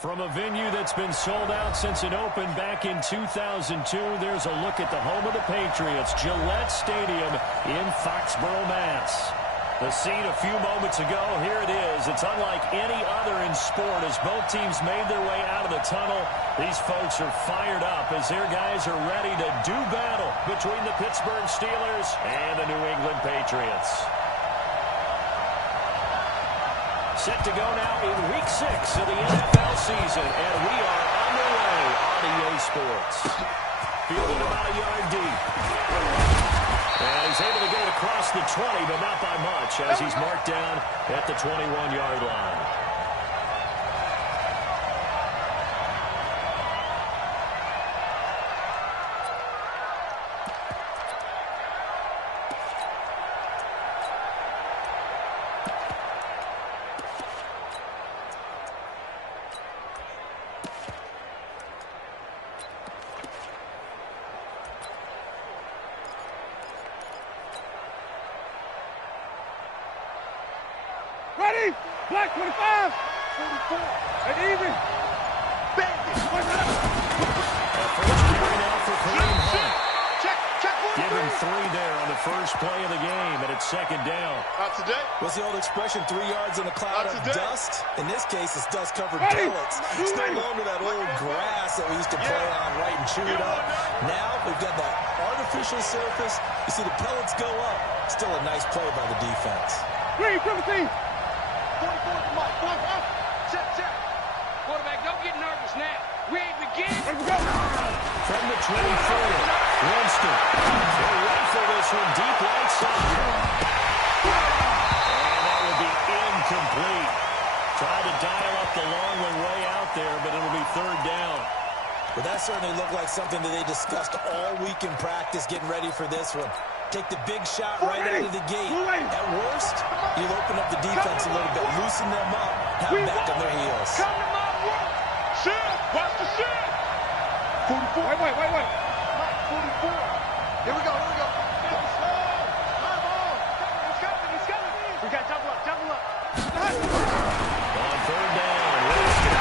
From a venue that's been sold out since it opened back in 2002, there's a look at the home of the Patriots, Gillette Stadium in Foxborough, Mass. The scene a few moments ago, here it is. It's unlike any other in sport as both teams made their way out of the tunnel. These folks are fired up as their guys are ready to do battle between the Pittsburgh Steelers and the New England Patriots. Set to go now in Week 6 of the NFL season, and we are underway on EA Sports. Fielded about a yard deep. And he's able to get it across the 20, but not by much, as he's marked down at the 21-yard line. Ready? Black 25. 44. And easy. First carry now for Kareem Hunt. Check. Give him 3 there on the first play of the game, and it's second down. Not today. What's the old expression, 3 yards in a cloud of dust? In this case, it's dust-covered Ready? pellets. It's no longer that old grass that we used to play on, right, and chew it up. Now we've got that artificial surface. You see the pellets go up. Still a nice play by the defense. Green, Timothy. 44 to Mike. Check. Quarterback, don't get nervous now. We ain't beginning. Let's go. From the 24, Winston. They'll rifle this one deep right side. And that will be incomplete. Tried to dial up the long one way out there, but it'll be third down. Well, that certainly looked like something that they discussed all week in practice, getting ready for this one. Take the big shot right out of the gate. At worst, you'll open up the defense a little bit, loosen them up, have them back on their heels. Come to my work. Shit. Watch the shit. 44. Wait. Mike, 44. Here we go. He's coming. We got double up. On third down, Winston.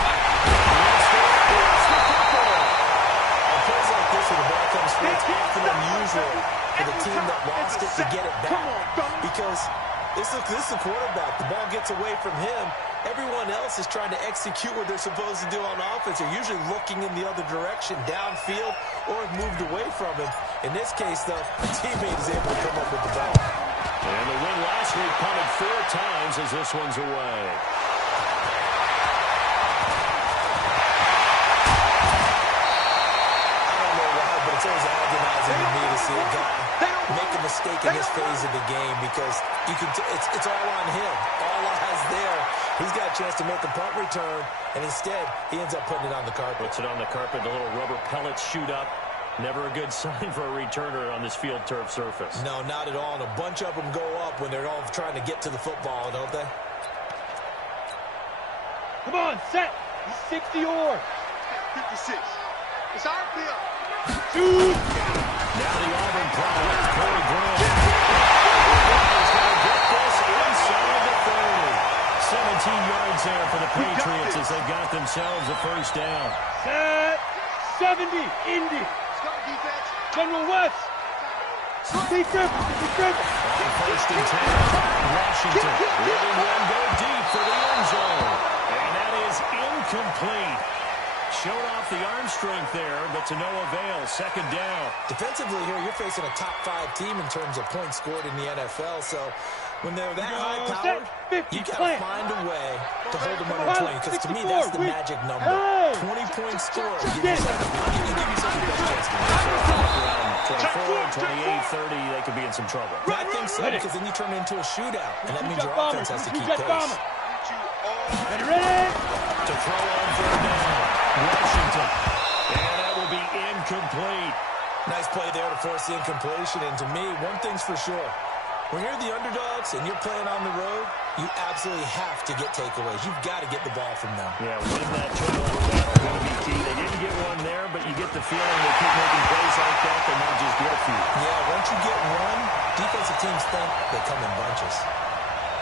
On plays like this, when the ball comes free, it's often unusual for the team that lost it to get it back. Because this is the quarterback. The ball gets away from him. Everyone else is trying to execute what they're supposed to do on offense. They're usually looking in the other direction, downfield, or have moved away from him. In this case, though, a teammate is able to come up with the ball. And the win last week punted 4 times as this one's away. It's always agonizing to me to see a guy make a mistake in this phase of the game because you can it's all on him. All eyes there. He's got a chance to make a punt return, and instead, he ends up putting it on the carpet. Puts it on the carpet, the little rubber pellets shoot up. Never a good sign for a returner on this field turf surface. No, not at all. And a bunch of them go up when they're all trying to get to the football, don't they? Come on, set. 60 or 56. It's our field. shoot. Now the Auburn product, Corey Grant. He's going to get this inside the 30. 17 yards there for the Patriots as they got themselves a first down. Set. 70. Indy. Start defense. General West. Secret. On first and 10, Washington letting one go deep for the end zone. And that is incomplete. Showed off the arm strength there, but to no avail. Second down. Defensively here, you're facing a top 5 team in terms of points scored in the NFL. So when they're that high-powered, you got to find a way to hold them under 20. Because to me, that's the magic number. 20 points scored. Give you something the best chance to win. 24, 28, 30, they could be in some trouble. I think so, because then you turn it into a shootout, and that means your offense has to keep pace. Ready? To throw on third down. Washington. And that will be incomplete. Nice play there to force the incompletion. And to me, one thing's for sure. When you're the underdogs and you're playing on the road, you absolutely have to get takeaways. You've got to get the ball from them. Yeah, win that turnover battle going to be key. They didn't get one there, but you get the feeling they keep making plays like that, they might just get a few. Yeah, once you get one, defensive teams think they come in bunches.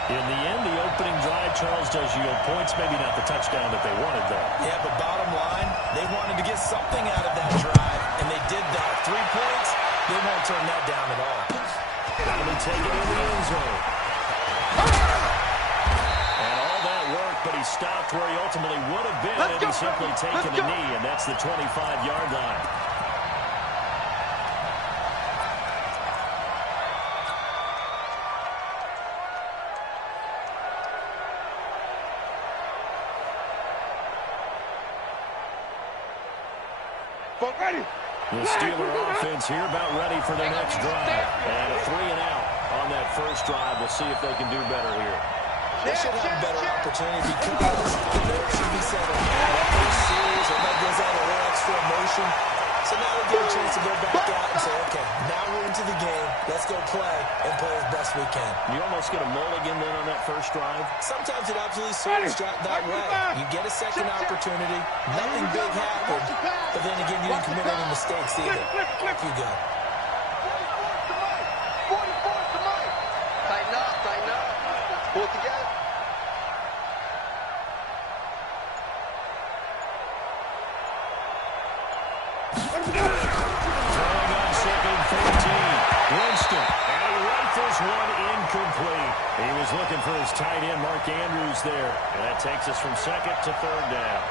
In the end, the opening drive, Charles, does yield points. Maybe not the touchdown that they wanted, though. Yeah, but bottom line, they wanted to get something out of that drive, and they did that. 3 points, they won't turn that down at all. That'll be taken in the end zone. And all that work, but he stopped where he ultimately would have been had he simply taken a knee, and that's the 25-yard line. The Steeler offense here about ready for their next drive. And a 3-and-out on that first drive. We'll see if they can do better here. They should have a better opportunity because the Bears should be set up. First series, or that goes out a little extra emotion. So now they get a chance to go back out and say, okay, now we're into the game. Let's go play and play as best we can. You almost get a mulligan then on that first drive. Sometimes it absolutely serves that way. You get a second opportunity. Nothing big happened. But then again, you didn't commit any mistakes either. Off you go. Tighten up, tighten up. Pull it together. Throwing on second 13. Winston. And he rifles one incomplete. He was looking for his tight end, Mark Andrews, there. And that takes us from second to third down.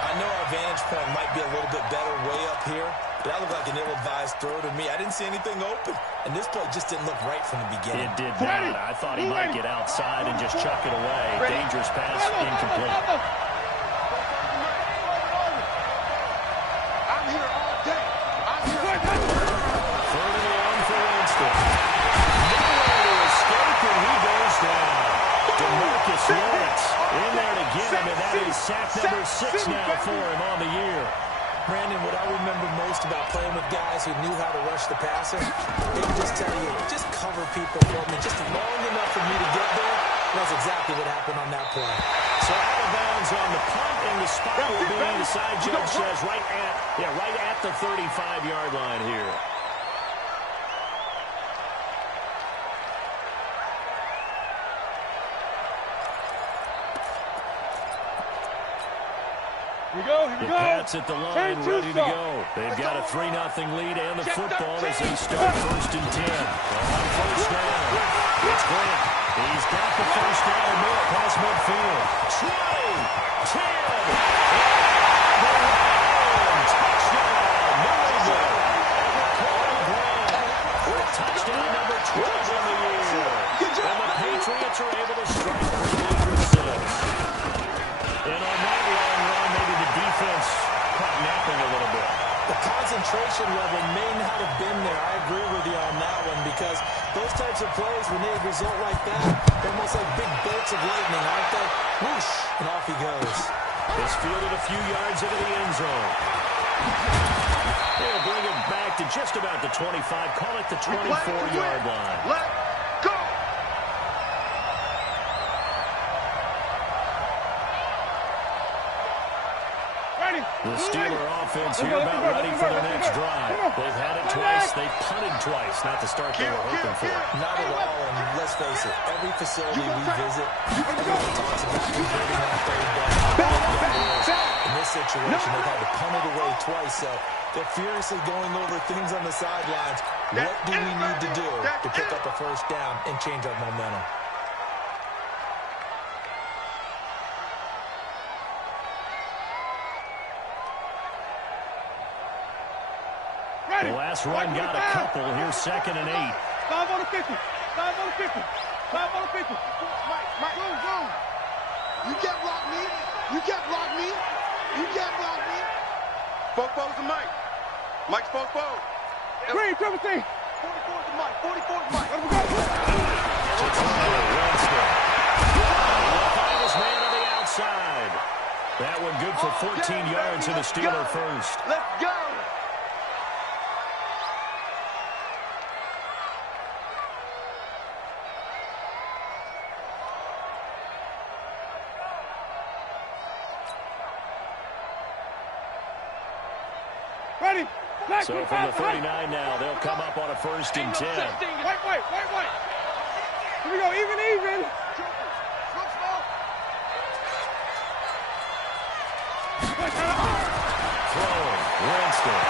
I know our vantage point might be a little bit better way up here, but that looked like an ill-advised throw to me. I didn't see anything open, and this play just didn't look right from the beginning. It did not. I thought he might get outside and just chuck it away. Dangerous pass, incomplete. I'm here all day. I'm here. Third and long for Winston. Nowhere to escape, and he goes down. DeMarcus Lawrence in there to get him, and that is sack number 6 now for him on the year. Brandon, what I remember most about playing with guys who knew how to rush the passer, they would just tell you, just cover people for me, just long enough for me to get there. That's exactly what happened on that play. So out of bounds on the punt, and the spot will be, the side judge says, right at the 35-yard line here. Here we go, here we The go. Pats at the line, ready to go. They've got a 3-0 lead and the football as they start 1st and 10. On first down, it's Grant. He's got the first down and more past midfield. 20, 10, the Lions. Touchdown, New England. Corey Grant with touchdown number 12 on the year. And the Patriots are able to strike the lead for 6. And on that long run, maybe the defense caught napping a little bit. The concentration level may not have been there. I agree with you on that one because those types of plays, when they result like that, they're almost like big bolts of lightning, aren't they? Whoosh, and off he goes. It's fielded a few yards into the end zone. They'll bring it back to just about the 25. Call it the 24-yard line. Let's go. The Steeler offense here about ready for their next drive. They've had it twice. They've punted twice. Not the start they were hoping for. Not at all, and let's face it, every facility we visit, everyone talks about converting on third down. In this situation, they've had to punt it away twice, so they're furiously going over things on the sidelines. What do we need to do to pick up a first down and change our momentum? The last run got a couple. Here's 2nd and 8. 5 on the 50. 5 on the 50. 5 on the 50. Mike, go. You can't block me. You can't block me. You can't block me. Four to Mike. Mike's four. Green, 17. 44 to Mike. 44 to Mike. Let him go. He'll find his man on the outside. That one good for 14 yards to the Steeler first. Let's go. Ready. So from the 39 now, they'll come up on a 1st and 10. Wait. Here we go, even. Throwing. Winston.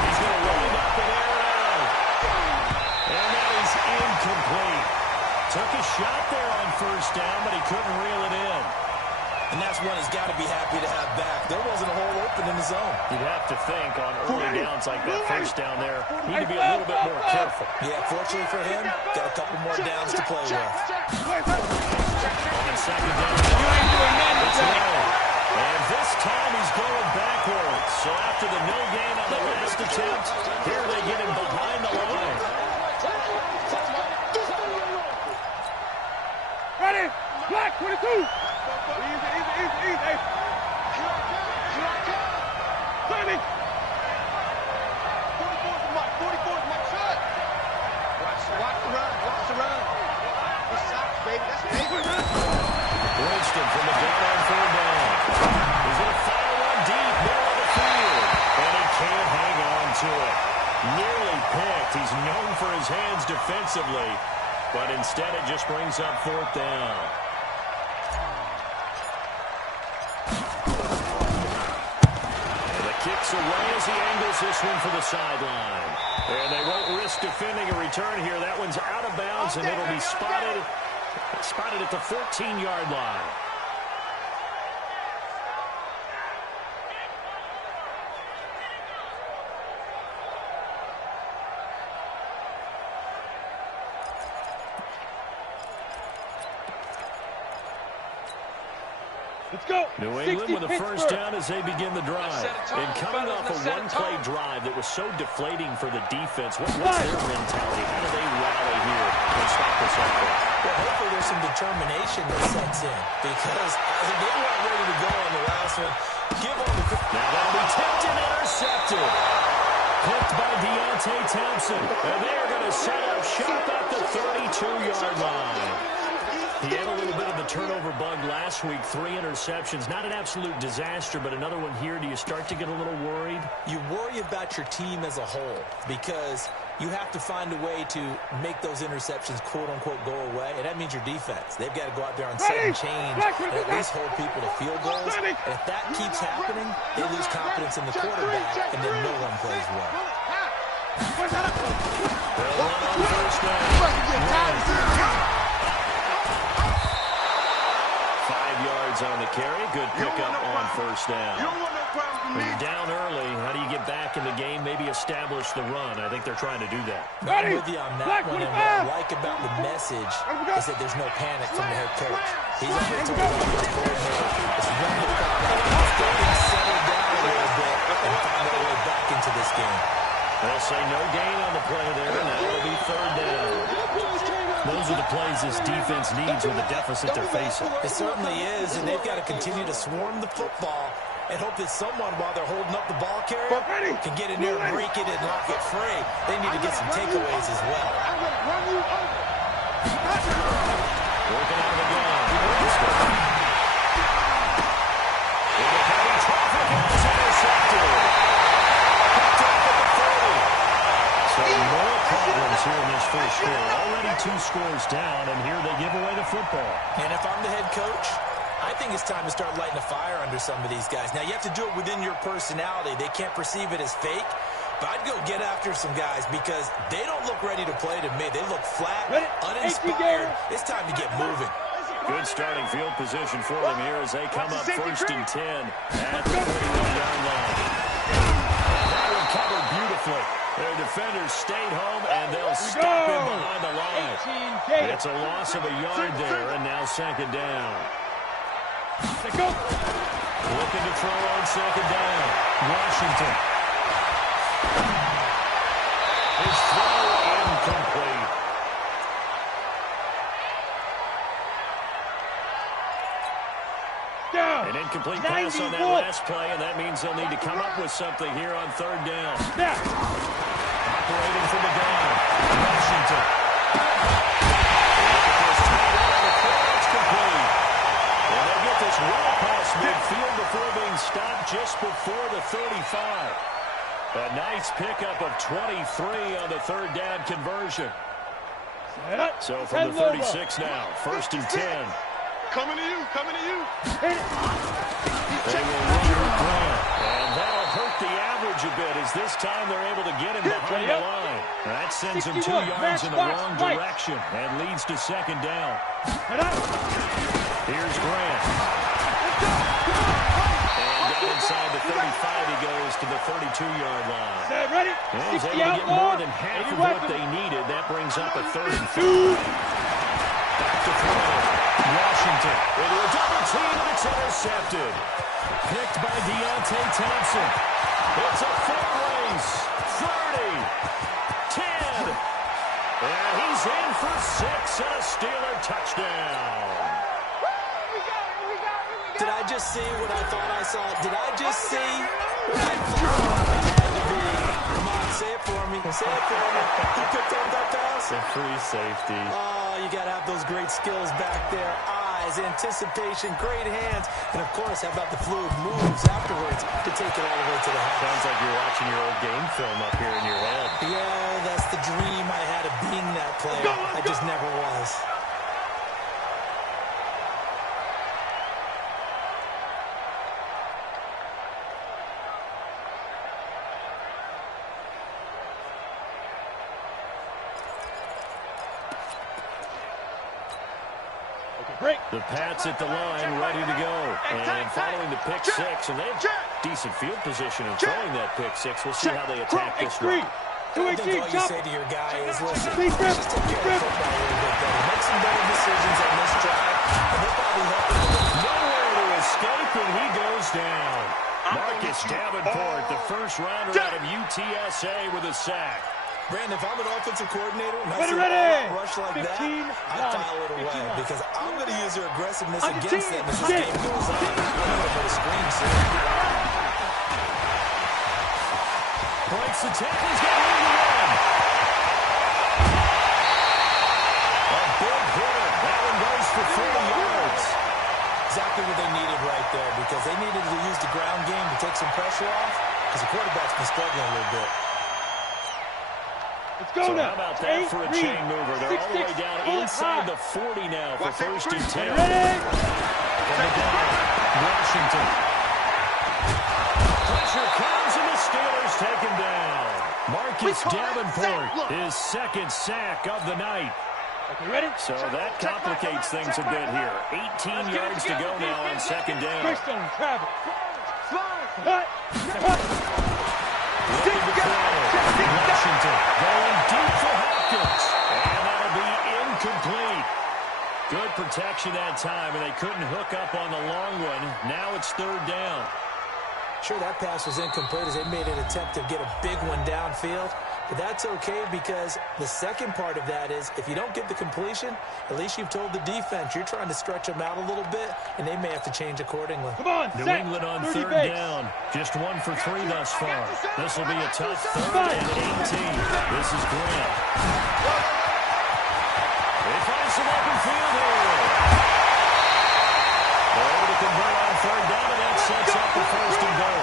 He's going to wind up and air it out. And that is incomplete. Took a shot there on first down, but he couldn't reel it in. And that's one he's got to be happy to have back. There wasn't a hole open in the zone. You'd have to think on early downs like that first down there, he need to be a little bit more careful. Yeah, fortunately for him, got a couple more downs to play with. On second down, it's low. And this time he's going backwards. So after the no gain on the last attempt, here they get him behind the line. Ready? Black 22. Easy. 30. Watch the run. This sucks, baby. That's dangerous. Winston from the gun on third down. He's going to fire one deep, middle of the field. And he can't hang on to it. Nearly picked. He's known for his hands defensively. But instead it just brings up fourth down. And the kick's away as he angles this one for the sideline. And they won't risk defending a return here. That one's out of bounds, and it'll be spotted at the 14-yard line. Let's go. New England with a first down as they begin the drive. And coming off a one-play drive that was so deflating for the defense, what's their mentality? How do they rally here and stop this offense? Well, hopefully there's some determination that sets in because they weren't ready to go on the last one. Give them the... Now that'll be tipped and intercepted. Picked by Deontay Thompson. And they're going to set up shop at the 32-yard line. He had a little bit of the turnover bug last week, 3 interceptions. Not an absolute disaster, but another one here. Do you start to get a little worried? You worry about your team as a whole because you have to find a way to make those interceptions, quote-unquote, go away, and that means your defense. They've got to go out there on set and change and at least hold people to field goals. And if that keeps happening, they lose confidence in the quarterback, and then no one plays well. They'll run on first down. 5 yards on the carry. Good pickup on first down. When you're down early, how do you get back in the game, maybe establish the run? I think they're trying to do that. I'm with you on that one, and what I like about the message is that there's no panic from the head coach. He's on the it's run the clock out. Let's settle down a little bit and find our way back into this game. They'll say no gain on the play there, and that'll be third down. Those are the plays this defense needs with the deficit they're facing. It certainly is, and they've got to continue to swarm the football and hope that someone, while they're holding up the ball carrier, can get in there and break it and lock it free. They need to get some takeaways as well. Working out of the gun. Into heavy traffic, and it's intercepted. Picked up at the 30. So more problems here in this first quarter. Already 2 scores down, and here they give away the football. And if I'm the head coach, I think it's time to start lighting a fire under some of these guys. Now, you have to do it within your personality. They can't perceive it as fake. But I'd go get after some guys because they don't look ready to play to me. They look flat, uninspired. It's time to get moving. Good starting field position for them here as they come up first and 10 at the 31-yard line. That one covered beautifully. Their defenders stayed home, and they'll stop him behind the line. It's a loss of a yard there, and now second down. Looking to throw on second down. Washington. His throw incomplete. An incomplete pass on that last play, and that means they'll need to come up with something here on third down. Operating from the gun. Washington. Look at this tight end on the corner. It's complete. And they get this well past midfield before being stopped just before the 35. A nice pickup of 23 on the third down conversion. So from the 36 now, first and 10. Coming to you. They will run with Grant. And that'll hurt the average a bit as this time they're able to get him behind the line. That sends him 2 yards in the wrong direction and leads to second down. Here's Grant. And down inside the 35 he goes to the 32-yard line. Ready? And he's able to get more than half of what they needed. That brings up a 3rd and 4. Back to throw. Washington into a double team, and it's intercepted. Picked by Deontay Thompson. It's a foot race. 30, 10. And he's in for 6 and a Steeler touchdown. Did I just see what I thought I saw? Did I just see what I thought it had to be? Come on, say it for me. Say it for me. Who picked up that pass? The free safety. Oh, you got to have those great skills back there. Eyes, anticipation, great hands. And, of course, how about the fluid moves afterwards to take it all the way to the house? Sounds like you're watching your old game film up here in your head. Yeah, that's the dream I had of being that player. I just never was. The Pats at the line, ready to go. And following the pick 6, and they have decent field position in throwing that pick 6. We'll see how they attack this one. I think all you say to your guy is, listen, just take care of football a little bit better. Make some better decisions on this drive, and they'll probably help you. Nowhere to escape, and he goes down. Marcus Davenport, the first rounder out of UTSA with a sack. Brandon, if I'm an offensive coordinator and I see a rush like that, I file it away because I'm going to use their aggressiveness against them as this game goes on. I'm going to put a screen soon. Breaks the tackle. He's got room to run. A big hitter. That one goes for 40 yards. Exactly what they needed right there because they needed to use the ground game to take some pressure off because the quarterback's been struggling a little bit. Let's go so now. How about that for a chain mover? They're all the way down inside the 40 now for 1st and 10. Washington. Pressure comes and the Steelers take him down. Marcus Davenport, his 2nd sack of the night. Okay, ready? So that complicates things a bit here. 18 yards to go now on 2nd down. Christian, Travis. Looking to throw. Washington going deep for Hopkins. And that'll be incomplete. Good protection that time, and they couldn't hook up on the long one. Now it's 3rd down. Sure, that pass was incomplete as they made an attempt to get a big one downfield. But that's okay because the second part of that is if you don't get the completion, at least you've told the defense you're trying to stretch them out a little bit, and they may have to change accordingly. Come on, New England on 3rd down. Just 1 for 3 thus far. This will be a tough 3rd and 18. This is Grant. They find some open field here. They're able to convert on 3rd down, and that sets up the 1st and goal.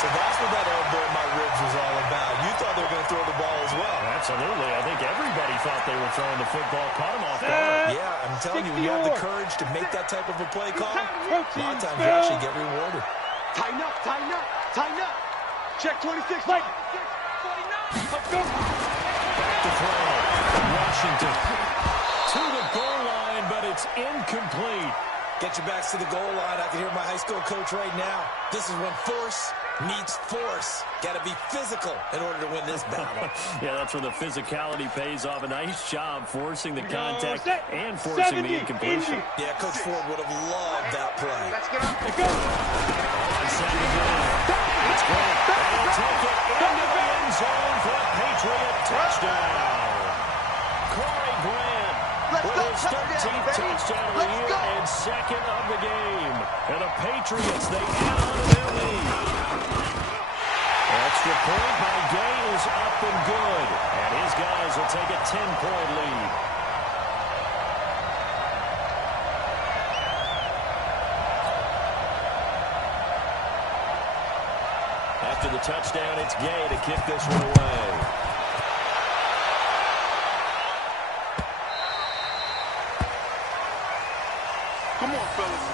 So that's what that elbow in my ribs was all about. You thought they were going to throw the ball as well. Absolutely. I think everybody thought they were throwing the football. Caught him off guard. Yeah, I'm telling you, when you have the courage to make that type of a play call, a lot of times you actually get rewarded. Tighten up, tighten up, tighten up. Check 26. Let's go. Back to throw. Washington to the goal line, but it's incomplete. Get your backs to the goal line. I can hear my high school coach right now. This is when force meets force. Got to be physical in order to win this battle. Yeah, that's where the physicality pays off. A nice job forcing the contact and forcing the incompletion. Yeah, Coach Ford would have loved that play. Let's get up. Let's go. On 2nd down. It's Grant. They'll take it into the end zone for a Patriot touchdown. Corey Grant with his 13th touchdown of the year and 2nd of the game. And the Patriots, they add on to their lead. Extra point by Gay is up and good. And his guys will take a 10-point lead. After the touchdown, it's Gay to kick this one away. Come on, fellas.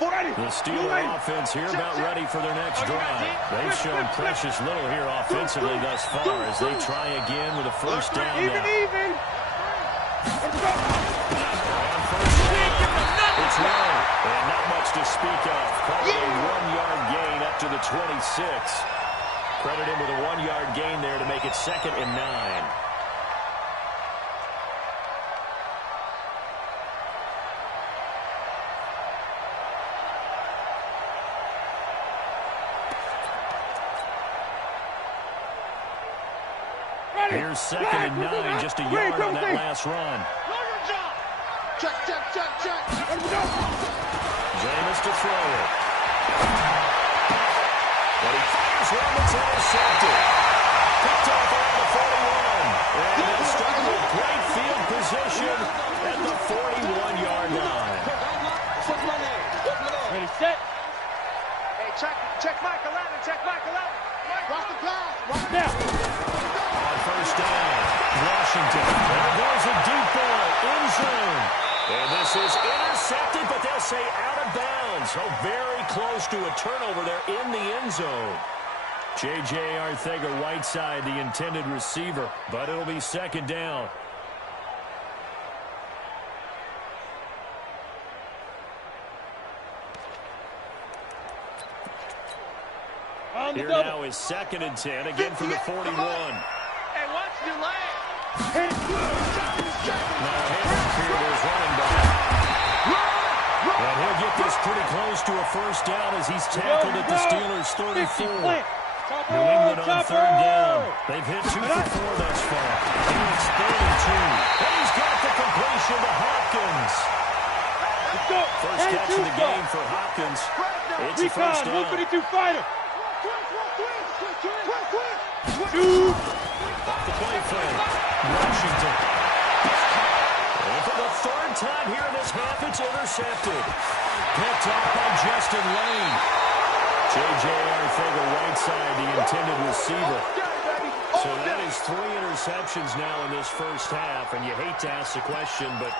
The Steeler offense here about ready for their next drive. They've shown precious little here offensively thus far as they try again with a first down now. Even. It's low, and not much to speak of. Call it a 1-yard gain up to the 26. Credit him with a 1-yard gain there to make it 2nd and 9. Here's 2nd and 9, just a yard on that last run. Check. Jameis to throw it. But he fires one that's intercepted. Picked off around the 41. And they'll start with great field position at the 41-yard line. Ready, set. Hey, check Mike 11. Watch the pass. Now. On first down, Washington. There goes a deep ball, end zone. And this is intercepted, but they'll say out of bounds. So very close to a turnover there in the end zone. J.J. Arcega-Whiteside, the intended receiver, but it'll be 2nd down. Here now is 2nd and 10, again from the 41. Hey, watch the leg. Now here there's running back. And he'll get this pretty close to a first down as he's tackled at the Steelers' 34. New England on 3rd down. They've hit 2 for 4 thus far. Here it's 3rd and 2. And he's got the completion to Hopkins. First catch of the game for Hopkins. It's a first down. 152 fighter. Off the play frame. Washington. And for the 3rd time here in this half, it's intercepted. Picked off by Justin Lane. J.J. Arcega-Whiteside, the intended receiver. So that is 3 interceptions now in this first half, and you hate to ask the question, but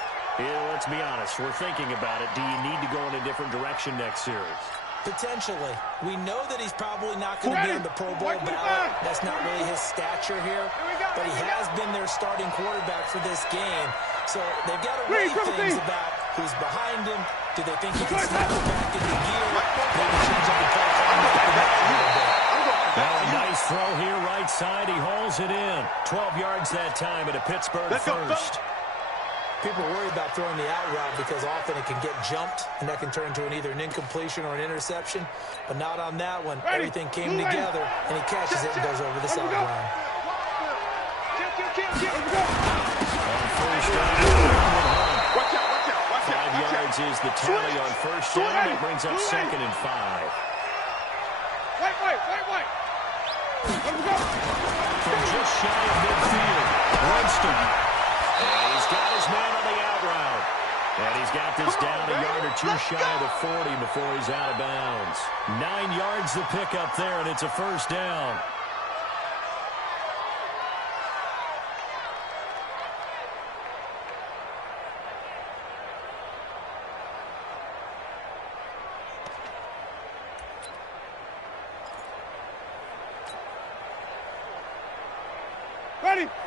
let's be honest, we're thinking about it. Do you need to go in a different direction next series? Potentially. We know that he's probably not going to be on the Pro Bowl ballot. That's not really his stature here. But he has been their starting quarterback for this game. So they've got to weigh things about who's behind him. Do they think he can snap it back into gear? Maybe change up the play call and make the back a little bit. Now a nice throw here, right side. He hauls it in. 12 yards that time at a Pittsburgh first. People worry about throwing the out route because often it can get jumped, and that can turn into either an incompletion or an interception. But not on that one. Everything came together, and he catches it and goes over the sideline. On first down, 5 yards is the tally on first down. That brings up 2nd and 5. Wait. From just shy of midfield, Winston. And he's got his man on the out route. And he's got this down a yard or 2 shy of the 40 before he's out of bounds. 9 yards the pickup there, and it's a first down.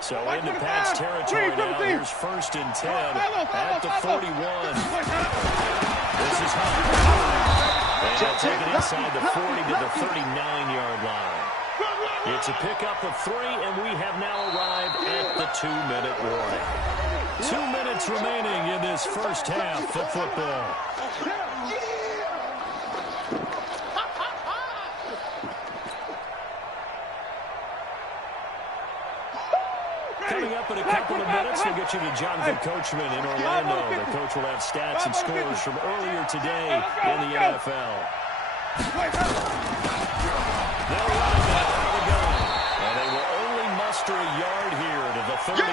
So into Pats territory now. Here's 1st and 10 at the 41. This is Hunt. And they'll take it inside the 40 to the 39-yard line. It's a pickup of 3, and we have now arrived at the 2-minute warning. 2 minutes remaining in this first half of football. Coming up in a couple of minutes, we'll get you to Jonathan Coachman in Orlando. The coach will have stats and scores from earlier today in the NFL. They'll run it back out of the gun, and they will only muster a yard here to the 38.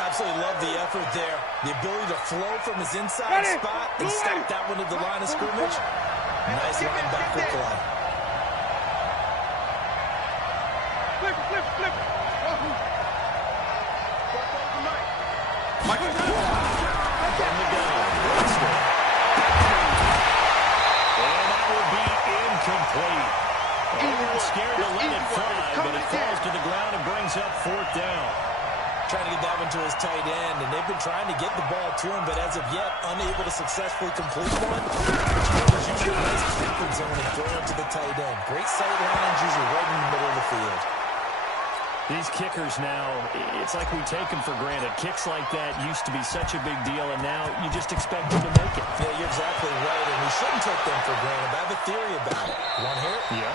Absolutely love the effort there. The ability to flow from his inside spot and stop that one at the line of scrimmage. Nice linebacker play. Flip. From the gun, Winston. let it fly, but it falls to the ground and brings up 4th down. Trying to get that one to his tight end, and they've been trying to get the ball to him, but as of yet, unable to successfully complete one. There's usually a nice comfort zone and throw it to the tight end. Great sight lines, usually right in the middle of the field. These kickers now, it's like we take them for granted. Kicks like that used to be such a big deal, and now you just expect them to make it. Yeah, you're exactly right, and we shouldn't take them for granted. But I have a theory about it. Want to hear it? Yeah.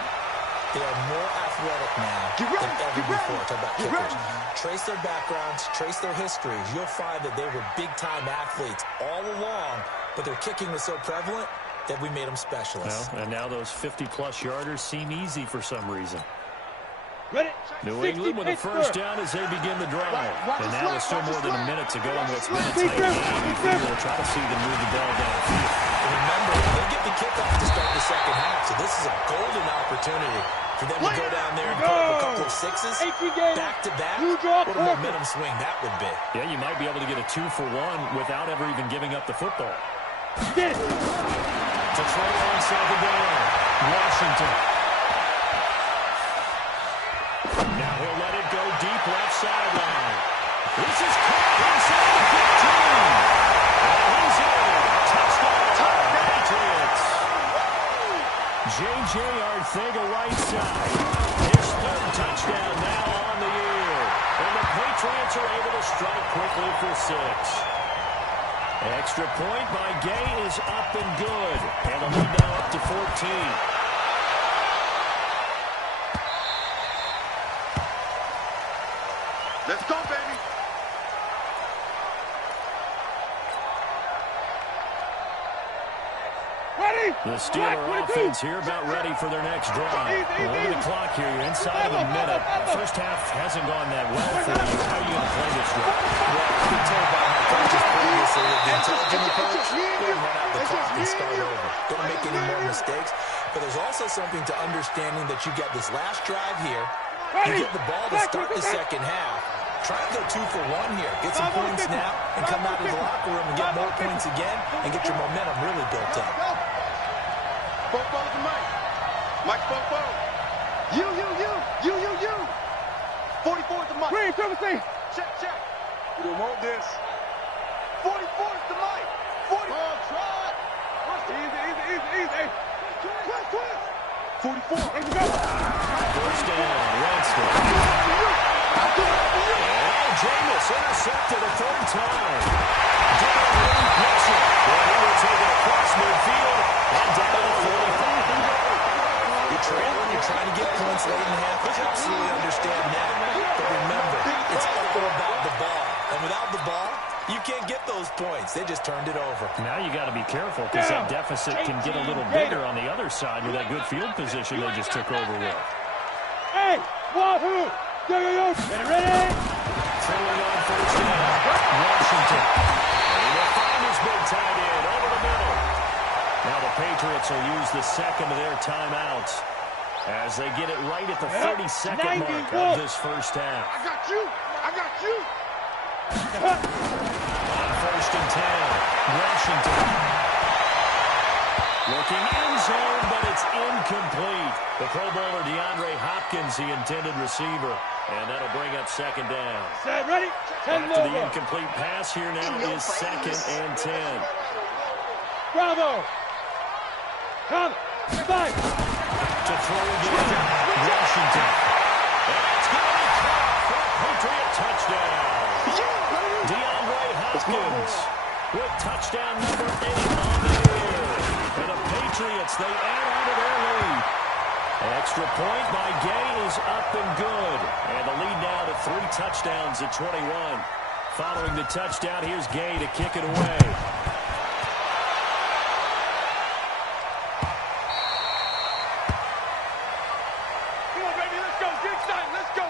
They are more athletic now than ever before. Talk about kickers. Trace their backgrounds, trace their histories. You'll find that they were big-time athletes all along, but their kicking was so prevalent that we made them specialists. Well, and now those 50-plus yarders seem easy for some reason. Ready? New England with a first down as they begin the drive. And now with still more than a minute to go in what's been a tight game, we'll try to see them move the ball downfield. And remember, they get the kickoff to start the second half, so this is a golden opportunity for them to go down there and put up a couple of sixes, back-to-back. What a momentum swing that would be. Yeah, you might be able to get a 2-for-1 without ever even giving up the football. Get it. To throw on 2nd down, Washington. Now he'll let it go deep left sideline. This is caught inside the 15. And he's in. Touchdown, Patriots. J.J. Arthega right side. His 3rd touchdown now on the year. And the Patriots are able to strike quickly for 6. Extra point by Gay is up and good. And the lead now up to 14. Let's go, baby. Ready? The Steeler offense here about ready for their next drive. Well, look at the clock here. You're inside of a minute. First half hasn't gone that well for you. How are you going to play this drive? Well, I've been told by my coaches previously that the intelligent approach, go and run out the clock and start over. Don't make any more mistakes. But there's also something to understanding that you get this last drive here. You get the ball to start the second half. Try and go 2-for-1 here. Get some points now and come out of the locker room and get more points again and get your momentum really built up. Bobo's the Mike. Mike Bobo. You. 44 is the Mike. Green, Timothy. Check. We don't want this. 44 is the Mike. 40. Oh, try. Easy. Twist. 44. Here we go. First down, Winston. And Jameis intercepted a 3rd time. Doing one pressure. Well, he will take it across midfield and down to the 45. You're trailing, you're trying to get points late in the half. I absolutely understand that. But remember, it's all about the ball. And without the ball, you can't get those points. They just turned it over. Now you got to be careful because that deficit can get a little bigger on the other side with that good field position they just took over with. Hey, wahoo! Yo. Get it ready? Throwing on first down, Washington. And he'll find his big tight end over the middle. Now the Patriots will use the second of their timeouts as they get it right at the 32nd mark of this first half. I got you. On first and 10, Washington. Looking end zone, but it's incomplete. The Pro Bowler DeAndre Hopkins, the intended receiver. And that'll bring up 2nd down. Set, ready? After the incomplete pass, here now is 2nd and 10. Bravo. Come. Fight. To throw again, Washington. And it's going to be caught for a Patriot touchdown. DeAndre Hopkins with touchdown number 8 on the year. And the Patriots, they add on to their lead. Extra point by Gay is up and good. And the lead now to 3 touchdowns at 21. Following the touchdown, here's Gay to kick it away. Come on, baby, let's go. Get excited. Let's go.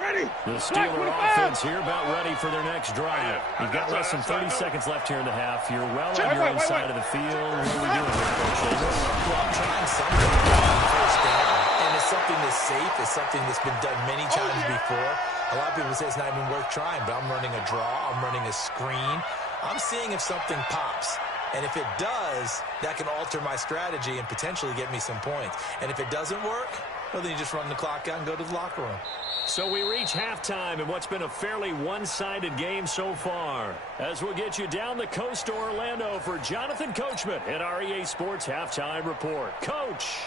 Ready. The Steeler offense here about ready for their next drive. You've got less than 30 seconds left here in the half. You're well on your own side of the field. What are we doing here, Coach Davis? Well, I'm trying something. first down. And it's something that's safe. It's something that's been done many times before. A lot of people say it's not even worth trying, but I'm running a draw. I'm running a screen. I'm seeing if something pops. And if it does, that can alter my strategy and potentially get me some points. And if it doesn't work, well, then you just run the clock out and go to the locker room. So we reach halftime in what's been a fairly one-sided game so far. As we'll get you down the coast to Orlando for Jonathan Coachman at our EA Sports Halftime Report. Coach!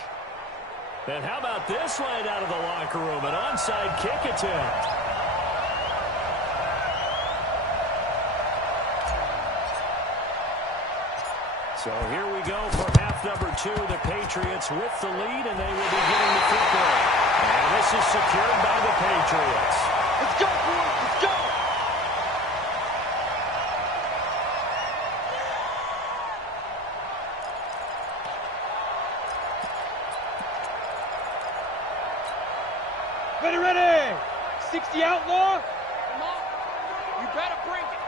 And how about this right out of the locker room? An onside kick attempt. So here we go for half number 2. The Patriots with the lead, and they will be getting the football. And this is secured by the Patriots. Let's go, boys. Let's go. Ready, ready. 60 outlaw. Come on. You better bring it.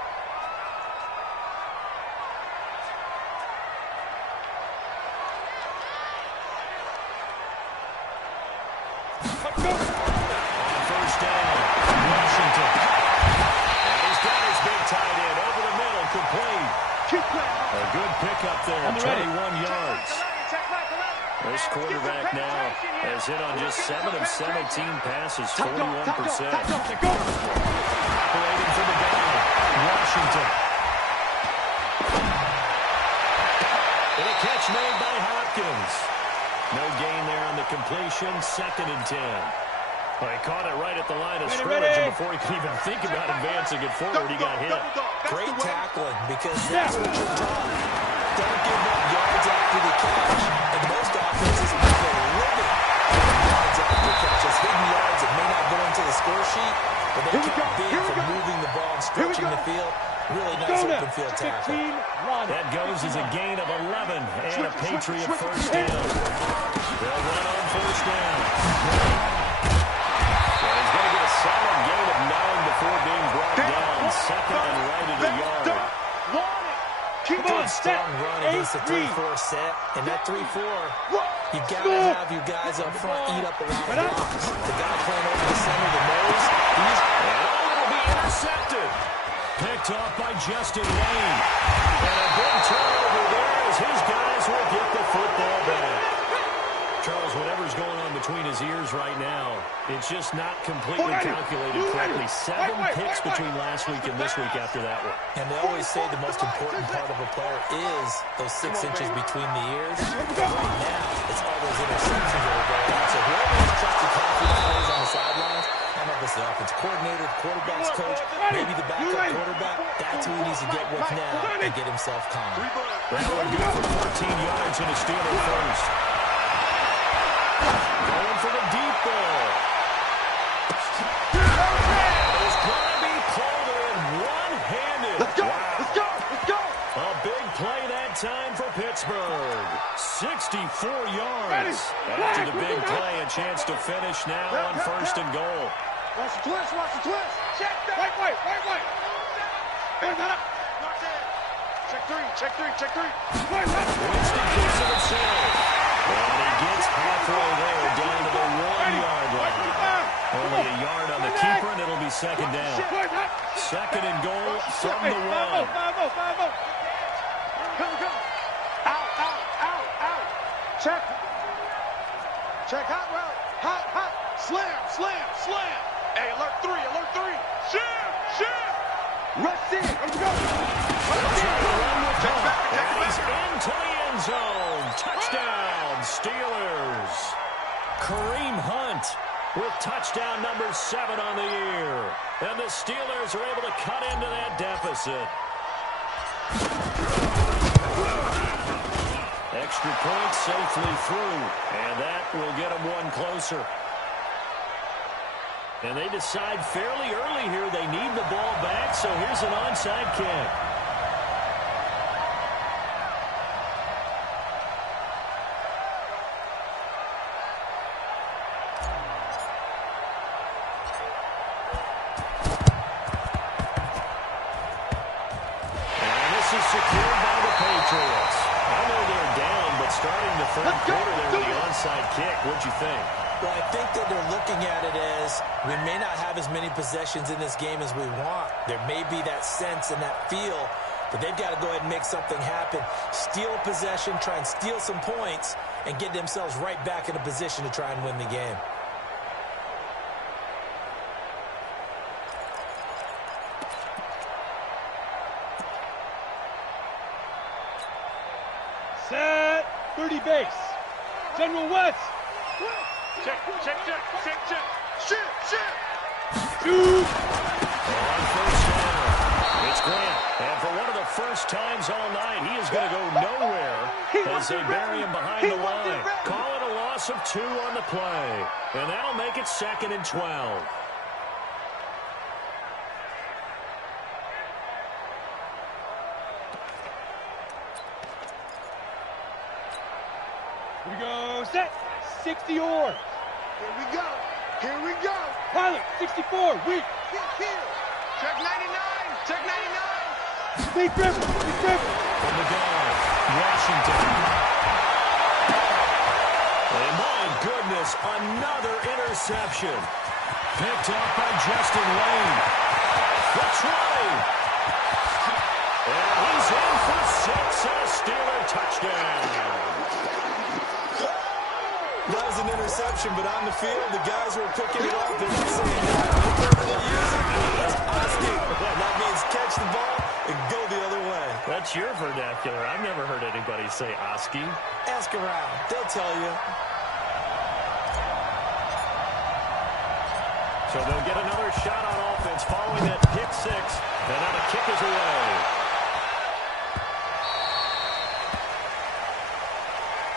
Let's go. On first down, Washington. And he's got his big tight end over the middle, complete. Keep playing. A good pickup there, On the ready. 21 yards. Check back, come on. This quarterback now has hit on just 7 of 17 passes, 41%. Go. Operating for the down, Washington. And a catch made by Hopkins. No gain there on the completion, 2nd and 10. Well, he caught it right at the line of scrimmage, and before he could even think about advancing it forward, he got hit. Great tackling, because that's what you're taught. Don't give up yards after the catch. And most offenses make a living yards after the catch. It's hidden yards that may not go into the score sheet, but they count big for moving the ball and stretching the field. Really nice open field tackle. That goes as a gain of 11 and a Patriot first down. They'll run on first down. Well, he's going to get a solid gain of 9 before being brought down. 2nd and right at a yard. Keep Good strong run against the 3-4 set. And that 3-4, you've got to have your guys up front eat up a lot of blocks. The guy playing over the center, the nose, It'll be intercepted. Picked off by Justin Lane. And a big turnover there as his guys will get the football back. Charles, whatever's going on between his ears right now, it's just not completely calculated correctly. 7 picks between last week and this week after that one. And they always say the most important part of a player is those 6 inches between the ears. But right now, it's all those interceptions that are going on. So whoever is trusted confident players on the sidelines, I don't know if it's the offensive coordinator, the quarterback's coach, maybe the backup quarterback, that's who he needs to get with now and get himself calm. That one good for 14 yards and a Steeler first. Going for the deep ball. It's going to be called in one-handed. Let's go. Wow. Let's go. Let's go. A big play that time for Pittsburgh. 64 yards. After the big play, a chance to finish now on first and goal. Watch the twist. Watch the twist. Check that. Wait. Hey, that up. Check 3. Check 3. Check 3. Wait. Winston keeps it himself. And he gets halfway there, down to the 1-yard line. Only a yard on the keeper, and it'll be 2nd down. 2nd and goal from the 1. 5-0. Come. Out. Check. Hot route. Hot. Slam. Hey, alert 3. Sham. Rush in. Let's go. And he's into the end zone. Touchdown, Steelers. Kareem Hunt with touchdown number 7 on the year. And the Steelers are able to cut into that deficit. Extra point safely through. And that will get them one closer. And they decide fairly early here they need the ball back, so here's an onside kick. And this is secured by the Patriots. I know they're down, but starting the third quarter there with the onside kick. What'd you think? Well, I think that they're looking at it as we may not have as many possessions in this game as we want. There may be that sense and that feel that they've got to go ahead and make something happen, steal a possession, try and steal some points, and get themselves right back in a position to try and win the game. Set 30 base. General West. Check. Shoot. Shoot. On first down, it's Grant. And for one of the first times all night, he is going to go nowhere as they bury him behind the line. Call it a loss of 2 on the play. And that'll make it 2nd and 12. Here we go. Set. 60 or. Here we go. Pilot. 64. Weak. Here. Check 99. Lead driven. From the guard, Washington. And my goodness, another interception. Picked up by Justin Lane. The try. And he's in for 6, a Steeler touchdown. That was an interception, but on the field, the guys who are picking it up, they're not saying that. The permanent user, that's asking. That means catch the ball and go the other way. That's your vernacular. I've never heard anybody say Oski. Ask around. They'll tell you. So they'll get another shot on offense following that pick 6. And now the kick is away.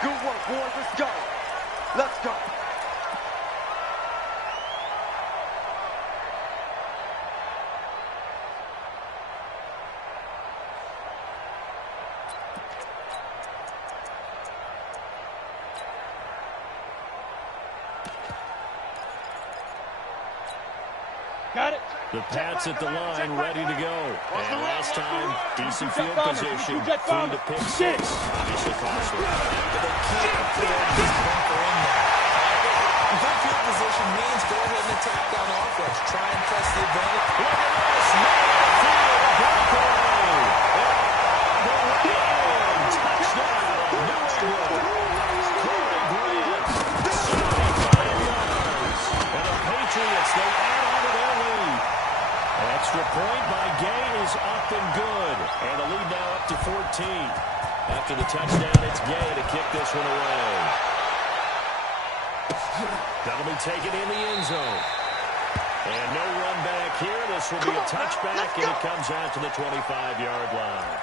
Good work, boys. Let's go. Got it. The Pats at the line, ready to go. And last time, decent field position, through the pick 6. Obviously costly. But they can't put this bunker in there. Good field position means go ahead and attack on offense. Try and press the advantage. Look at this. Touchdown, New England. Corey Grant, 75 yards. And the Patriots, they add on to their lead. Extra point by Gay is up and good. And the lead now up to 14. After the touchdown, it's Gay to kick this one away. That'll be taken in the end zone. And no run back here. This will be a touchback, and it comes out to the 25-yard line.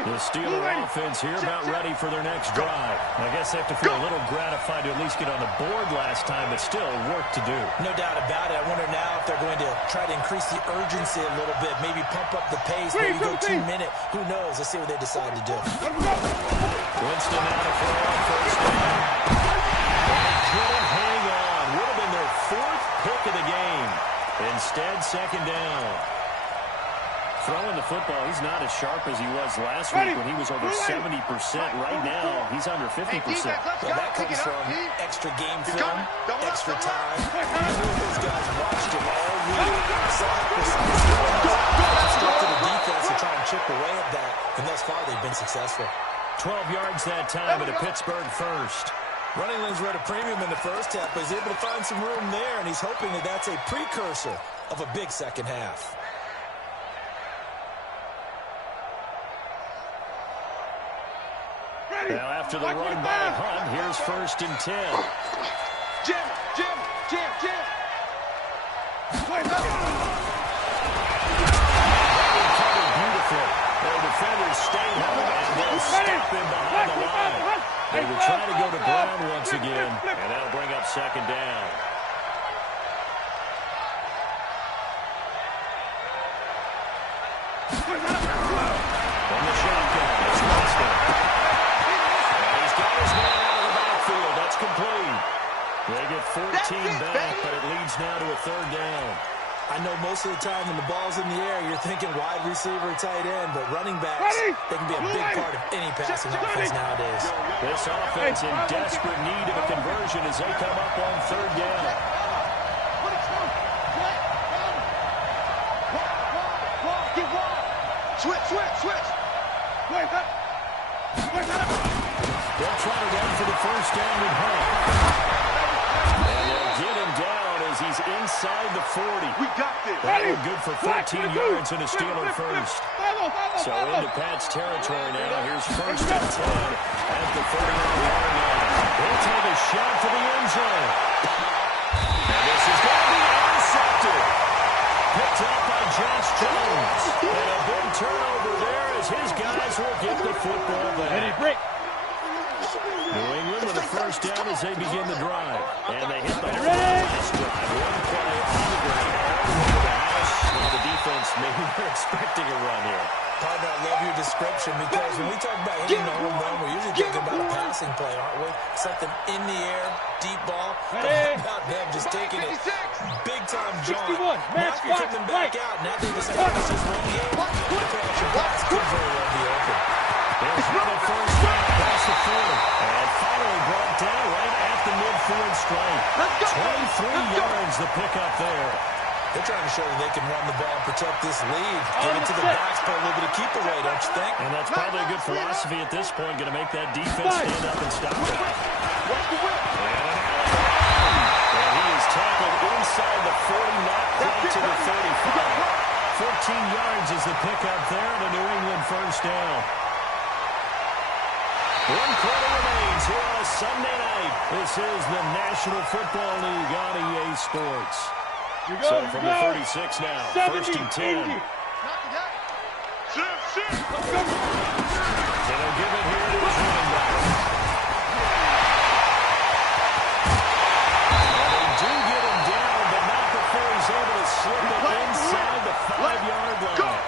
The Steeler offense here about ready for their next drive. I guess they have to feel a little gratified to at least get on the board last time, but still work to do. No doubt about it. I wonder now if they're going to try to increase the urgency a little bit, maybe pump up the pace, maybe go 2-minute. Who knows? Let's see what they decide to do. Winston out of first down. They couldn't hang on. Would have been their 4th pick of the game. Instead, 2nd down. Throwing the football, he's not as sharp as he was last week when he was over 70%. Right now, he's under 50%. Well, that comes from extra game film, extra time. Those guys watched him all week, saw precisely to the defense to try and chip away at that, and thus far they've been successful. 12 yards that time at a Pittsburgh first. Running lanes were at a premium in the first half, but he's able to find some room there, and he's hoping that that's a precursor of a big second half. Now after the run by Hunt, here's 1st and 10. Jim. Covered beautifully. Their defenders stay home and they'll stop him behind the line. They will try to go to Brown once again, and that'll bring up 2nd down. From the shotgun, it's Winston. He's got his man out of the backfield. That's complete. They get 14 back, but it leads now to a 3rd down. I know most of the time when the ball's in the air, you're thinking wide receiver, tight end, but running backs, they can be a big part of any passing offense nowadays. This offense in desperate need of a conversion as they come up on third down. Switch. They'll try to run for the first down with Hunt. And they'll get him down as he's inside the 40. We got this. That one good for 14 yards and a Steeler first. So into Pat's territory now. Here's first and 10 at the 39-yard line. They'll take a shot for the end zone. And this is going to be intercepted. Picked up by Josh Jones. And a big turnover there as his guys will get the football back. New England with a first down as they begin the drive. And they hit the last drive. One play on the ground. Over the house. Well, the defense, maybe they're expecting a run here. Partner, I love your description because when we talk about hitting the home run, we're usually thinking about a passing play, aren't we? Something in the air, deep ball. But how about them just taking it big-time jaunt? Now you're coming back out. Now they decide to just run the game. The pass could very well be open. There's the first down past the 40. And finally brought down right at the midfield stripe. 23 yards the pickup there. They're trying to show that they can run the ball and protect this lead. Give it to the backs, put a little bit of keep away, don't you think? And that's probably a good philosophy at this point, going to make that defense stand up and stop it. And he is tackled inside the 40, not quite to the 35. 14 yards is the pickup there, and a New England first down. 1 quarter remains here on a Sunday night. This is the National Football League on EA Sports. So from the 36 now, first and 10. And they'll give it here to his running back. And they do get him down, but not before he's able to slip it inside the 5-yard line.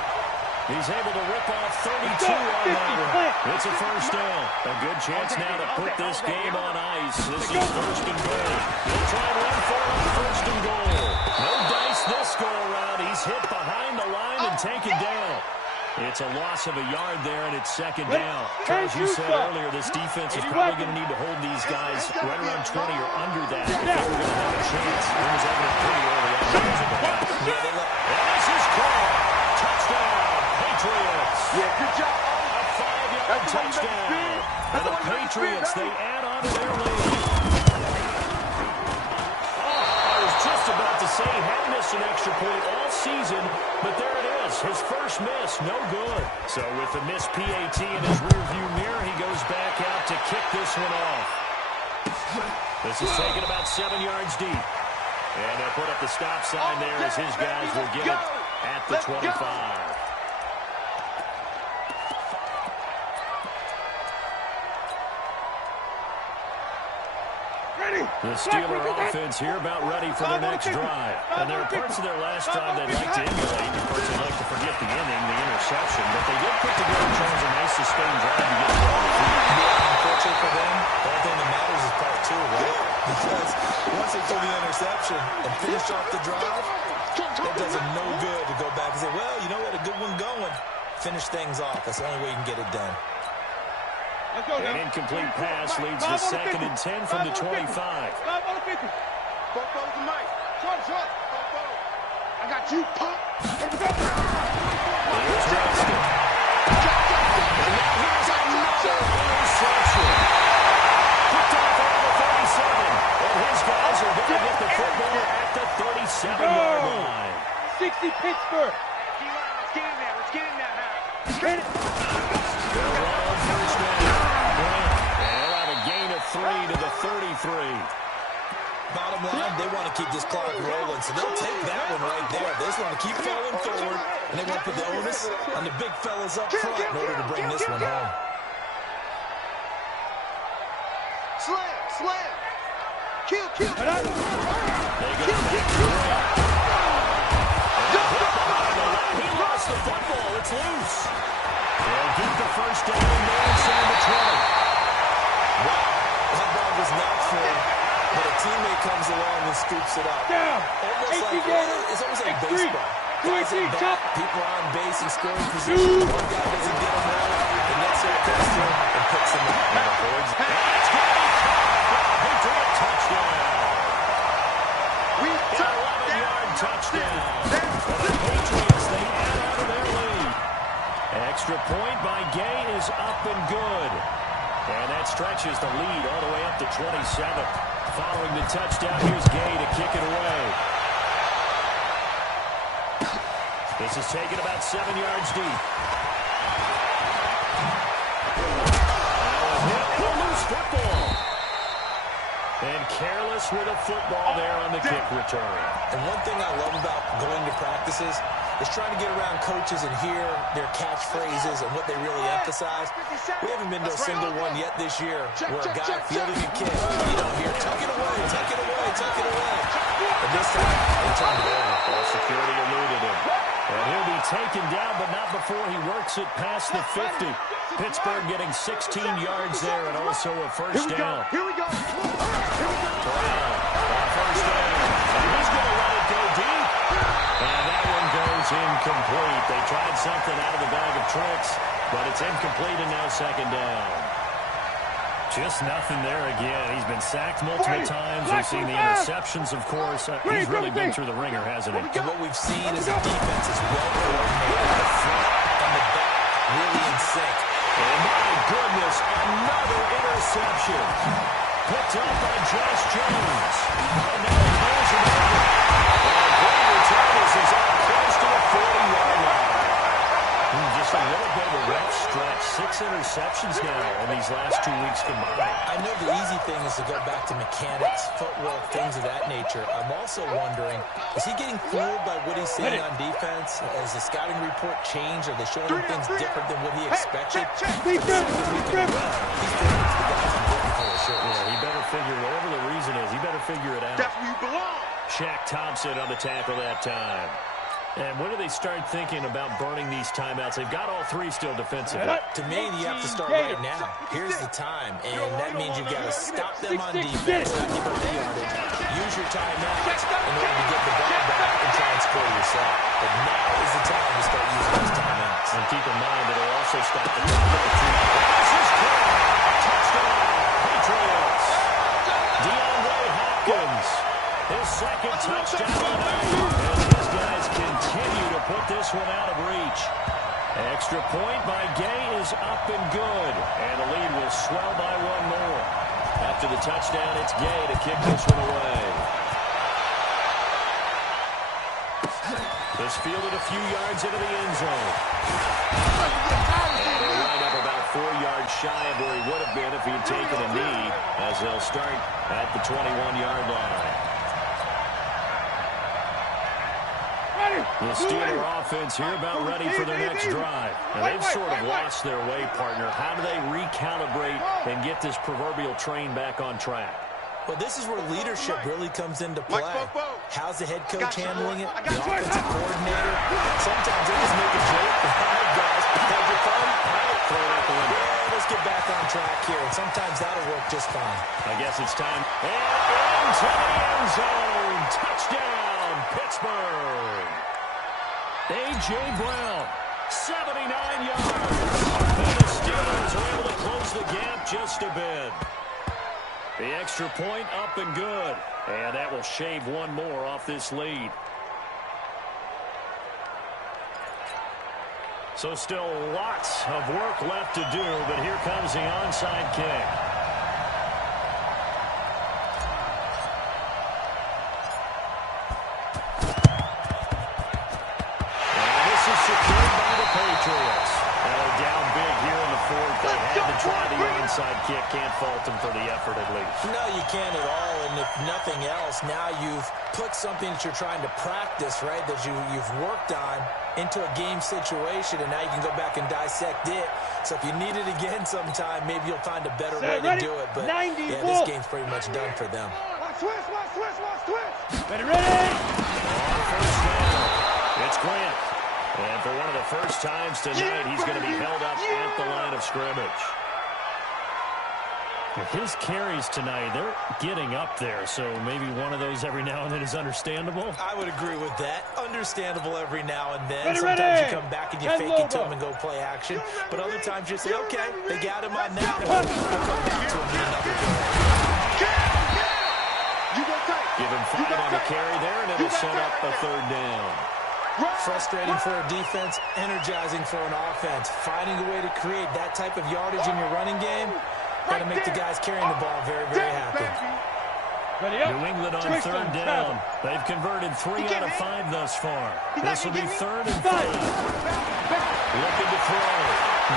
He's able to rip off 32 on that one. It's a first down. A good chance now to put this game on ice. This is first and goal. They'll try and run for it on first and goal. No dice this go-around. He's hit behind the line and taken down. It's a loss of a yard there, and it's second down. As you said earlier, this defense is probably going to need to hold these guys right around 20 or under that if they were going to have a chance. It was evident pretty early on. This is called. Touchdown, Patriots. Yeah, good job. A 5-yard touchdown. And the Patriots, they add on to their lead. Just about to say he hadn't missed an extra point all season, but there it is. His first miss, no good. So with the missed PAT in his rearview mirror, he goes back out to kick this one off. This is taken about 7 yards deep. And they'll put up the stop sign there as his guys will get it at the 25. The Steeler offense here about ready for their next drive. And there are parts of their last drive they'd like to emulate. Of course, they'd like to forget the inning, the interception. But they did put together, Charles, a nice sustained drive to get the ball on the field. Unfortunately for them, the only thing that matters is part 2, right? Because once they throw the interception and finish off the drive, that does them no good to go back and say, well, you know what, a good one going. Finish things off. That's the only way you can get it done. An incomplete pass leads to second and 10 from the 25. I got you, punk. Here's Winston. And now here's another interception. Picked off over the 37. And his guys are going to get the football at the 37-yard line. 60 Pittsburgh. Let's get in there. Let's get in there now. Get it. They'll run on first down. And they'll have a gain of 3 to the 33. Bottom line, they want to keep this clock rolling, so they'll take that one right there. They just want to keep falling forward, and they want to put the onus on the big fellas up front in order to bring this one home. Slam. Kill. They get back to He lost the football. It's loose. They'll get the first down there inside the 20. Wow, that ball was not free. but a teammate comes along and scoops it up. It's almost like baseball. Guys at bat, people are on base and scoring position. One guy doesn't get him well, the next guy comes through and picks him up. That's going to be caught. Patriot touchdown. An 11-yard touchdown. For the Patriots, they add on to their lead. Extra point by Gay is up and good. And that stretches the lead all the way up to 27. Following the touchdown, here's Gay to kick it away. This is taken about 7 yards deep. And a loose football. And careless with a football there on the kick return. And one thing I love about going to practices is trying to get around coaches and hear their catchphrases and what they really emphasize. We haven't been to a single one yet this year where a guy fielding a kick, you don't hear, tuck it away, tuck it away, tuck it away. And this time, they turned it over. Ball security eluded him. And he'll be taken down, but not before he works it past the 50. Pittsburgh getting 16 yards there and also a first down. Here we go. Brown on first down. And he's going to let it go deep. And that one goes incomplete. They tried something out of the bag of tricks, but it's incomplete and now second down. Just nothing there again. He's been sacked multiple times. We've seen the interceptions, of course. He's really been through the ringer, hasn't he? And what we've seen is a defense is well coordinated. The front and the back really in sync. And my goodness, another interception. Picked up by Josh Jones. And now he throws it over. And Greater Thomas is up close to the 40-yard line. Just a little bit of a rough stretch. 6 interceptions now in these last 2 weeks combined. I know the easy thing is to go back to mechanics, footwork, things of that nature. I'm also wondering, is he getting fooled by what he's seeing on defense? Has the scouting report changed? Are they showing him things different than what he expected? Yeah, he better figure, whatever the reason is, he better figure it out. That's where you belong. Shaq Thompson on the tackle that time. And when do they start thinking about burning these timeouts? They've got all three still defensively. To me, you have to start right now. Here's the time, and that means you've got to stop them on defense, not give up the yardage. Use your timeouts in order to get the ball back and try and score yourself. But now is the time to start using those timeouts. And keep in mind that it'll also stop the clock at the 2. This is clear. Touchdown, Patriots. DeAndre Hopkins, his second touchdown of the night. And his guys continue to put this one out of reach. Extra point by Gay is up and good. And the lead will swell by one more. After the touchdown, it's Gay to kick this one away. This fielded a few yards into the end zone. And he'll wind up about 4 yards shy of where he would have been if he had taken a knee, as they'll start at the 21-yard line. The Steeler offense here about ready for their next drive. Now, they've sort of lost their way, partner. How do they recalibrate and get this proverbial train back on track? Well, this is where leadership really comes into play. How's the head coach handling it? The offensive coordinator? Sometimes they just make a joke. All right, guys, have your fun. All right, throw it out the window. Yeah, let's get back on track here. And sometimes that'll work just fine. I guess it's time. And into the end zone. Touchdown, Pittsburgh. A.J. Brown, 79 yards. And the Steelers are able to close the gap just a bit. The extra point up and good. And that will shave one more off this lead. So still lots of work left to do, but here comes the onside kick. And this is secured by the Patriots. Down big here in the fourth. They had to try the onside kick. Can't fault them for the effort at least. No, you can't at all. And if nothing else, now you've put something that you're trying to practice, right, that you've worked on into a game situation, and now you can go back and dissect it. So if you need it again sometime, maybe you'll find a better way to do it. But, yeah, this game's pretty much done for them. Watch twist. Ready. On first down, it's Grant. And for one of the first times tonight, he's going to be held up at the line of scrimmage. His carries tonight, they're getting up there, so maybe one of those every now and then is understandable. I would agree with that. Understandable every now and then. Sometimes you come back and you fake it to him and go play action. But other times you say, okay, they got him on that one. We'll come back to him in another game. Give him 5 on the carry there, and it'll set up a 3rd down. Frustrating for a defense, energizing for an offense. Finding a way to create that type of yardage in your running game, got to make the guys carrying the ball very, very happy. New England on 3rd down. They've converted 3 out of 5 thus far. This will be 3rd and 5. Looking to throw.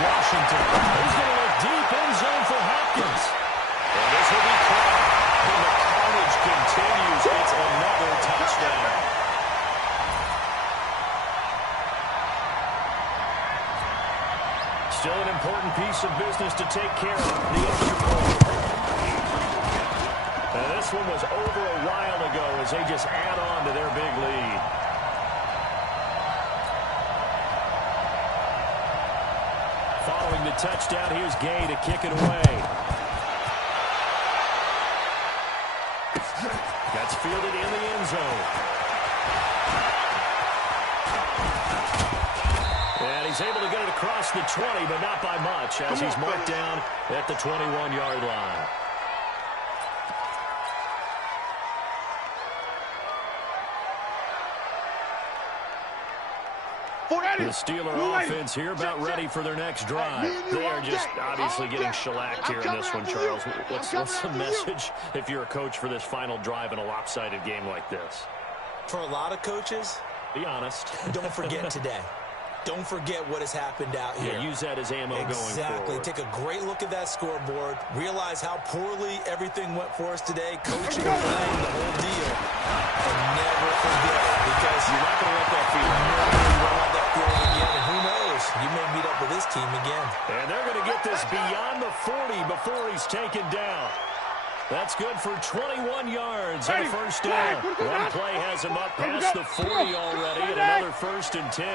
Washington. He's going to look deep in zone for Hopkins. And this will be caught. And the carnage continues. It's another touchdown. Still an important piece of business to take care of, the extra point. This one was over a while ago as they just add on to their big lead. Following the touchdown, here's Gay to kick it away. That's fielded in the end zone. And he's able to get it across the 20, but not by much, as he's marked down at the 21-yard line. The Steeler offense here about ready for their next drive. They are just obviously getting shellacked here in this one, Charles. What's the message if you're a coach for this final drive in a lopsided game like this? For a lot of coaches, be honest. Don't forget today. Don't forget what has happened out here. Yeah, use that as ammo going forward. Exactly. Take a great look at that scoreboard. Realize how poorly everything went for us today. Coaching and playing the whole deal. And never forget it, because you're not going to let that feeling. You won't let that feeling again. And who knows? You may meet up with this team again. And they're going to get this beyond the 40 before he's taken down. That's good for 21 yards and a first down. One play has him up past the 40 already, and another 1st and 10.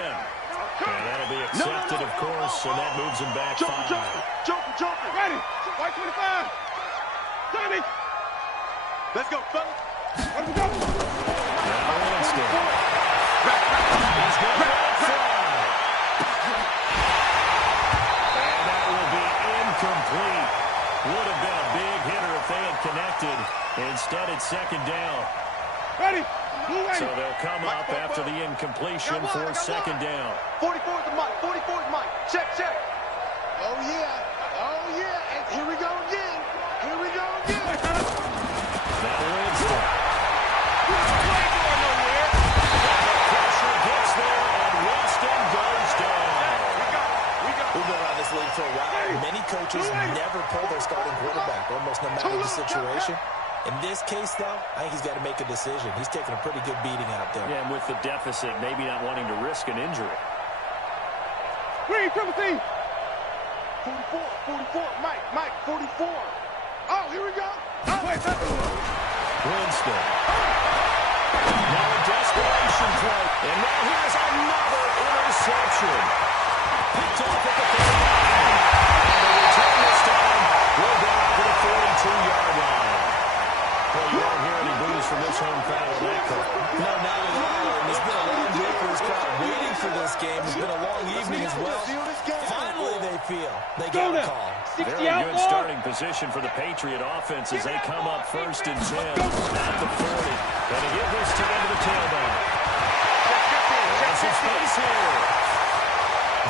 And that'll be accepted, of course, and that moves him back 5. Joker, ready. White 25. Tommy. Let's go, fellas. Let's go. Now Winston. He's going to fly. And that will be incomplete. Would have been a big hitter if they had connected. Instead, it's 2nd down. Ready. So they'll come up after the incompletion for 2nd down. 44 is the mic. 44 is the mic. Check. Oh, yeah. And here we go again. Now Winston. Pressure gets there, and Winston goes down. We've been around this league for a while. Many coaches never pull their starting quarterback, almost no matter the situation. In this case, though, I think he's got to make a decision. He's taking a pretty good beating out there. Yeah, and with the deficit, maybe not wanting to risk an injury. Read, triple T. 44, Mike, 44. Oh, here we go. Winston. Now a desperation play. And now here's another interception. Picked off at the 39. And the return this time will go out to the 42-yard line. Well, you won't hear any boos from this home crowd on that call. No, not at all. And it's been a long day for this crowd waiting for this game. It's been a long evening as well. Finally, they feel they got a call. Very good starting position for the Patriot offense as they come up 1st and 10 at the 40. Going to give this to into the tailback. There's some space here.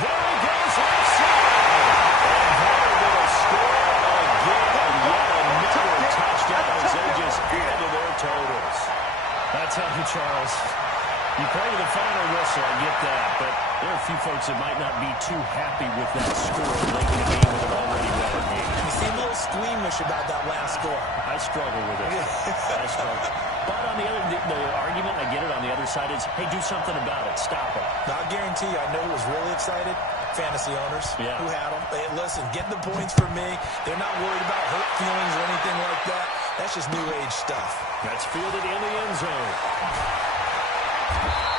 There he goes left side. And they're going to score again. Yet another touchdown as they just add to their totals. I tell you, Charles, you play to the final whistle, I get that, but there are a few folks that might not be too happy with that score late in the game with an already better game. You seem a little squeamish about that last score. I struggle with it. I struggle. But on the argument, I get it, on the other side is, hey, do something about it. Stop it. Now, I guarantee you, I know who was really excited. Fantasy owners who had them. Hey, listen, get the points for me. They're not worried about hurt feelings or anything like that. That's just new age stuff. That's fielded in the end zone.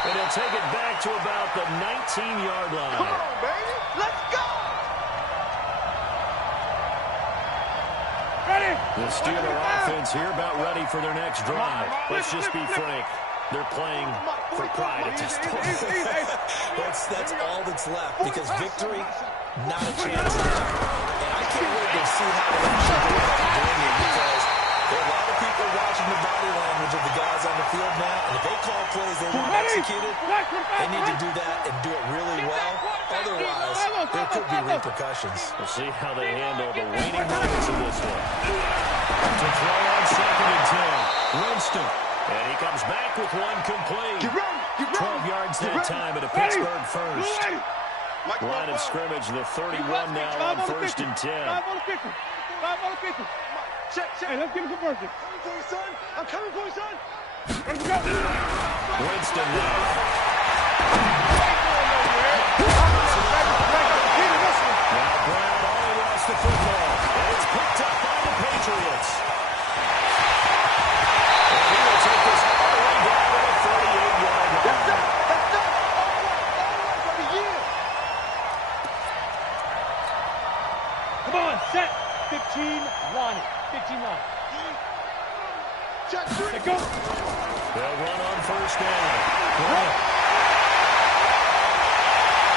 And he'll take it back to about the 19-yard line. Come on, baby. Let's go. Ready. The Steeler offense here about ready for their next drive. Let's just be frank. They're playing for pride at this point. that's all that's left, because victory, not a chance now. And I can't wait to see how they actually do it during it, because there are a lot of people watching the body language of the guys on the field now, and if they call plays they want executed, they need to do that and do it really well. Otherwise, there could be repercussions. We'll see how they handle the waning moments of this one. To throw on 2nd and 10. Winston. And he comes back with one complete. 12 yards that time at a Pittsburgh first. Line of scrimmage, the 31 now on 1st and 10. Hey, let's get a conversion. Coming for you, son. I'm coming for you, son. Let's go. Winston now. Now Brown only lost the football. And it's picked up by the Patriots. And he will take this all the way down to the 38-yard line. That's it. All right, for the year. Come on, set. 15, line it. 15 line. Check 3. Go. They'll run on 1st down.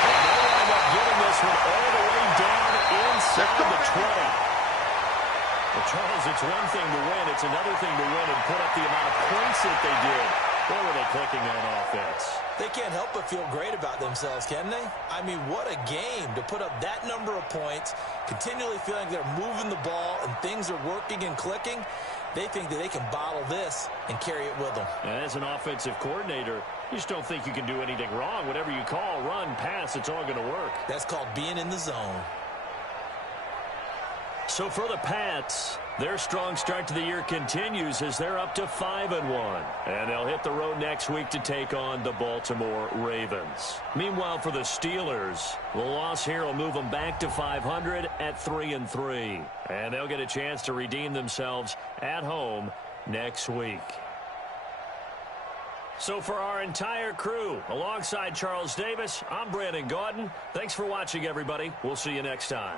And they'll wind up getting this one all the way down inside the 20. Well, Charles, it's one thing to win. It's another thing to win and put up the amount of points that they did. Boy, were they clicking on offense. They can't help but feel great about themselves, can they? I mean, what a game to put up that number of points, continually feeling they're moving the ball and things are working and clicking. They think that they can bottle this and carry it with them. And as an offensive coordinator, you just don't think you can do anything wrong. Whatever you call, run, pass, it's all going to work. That's called being in the zone. So for the Pats, their strong start to the year continues as they're up to 5-1. And they'll hit the road next week to take on the Baltimore Ravens. Meanwhile, for the Steelers, the loss here will move them back to 500 at 3-3. And they'll get a chance to redeem themselves at home next week. So for our entire crew, alongside Charles Davis, I'm Brandon Gaudin. Thanks for watching, everybody. We'll see you next time.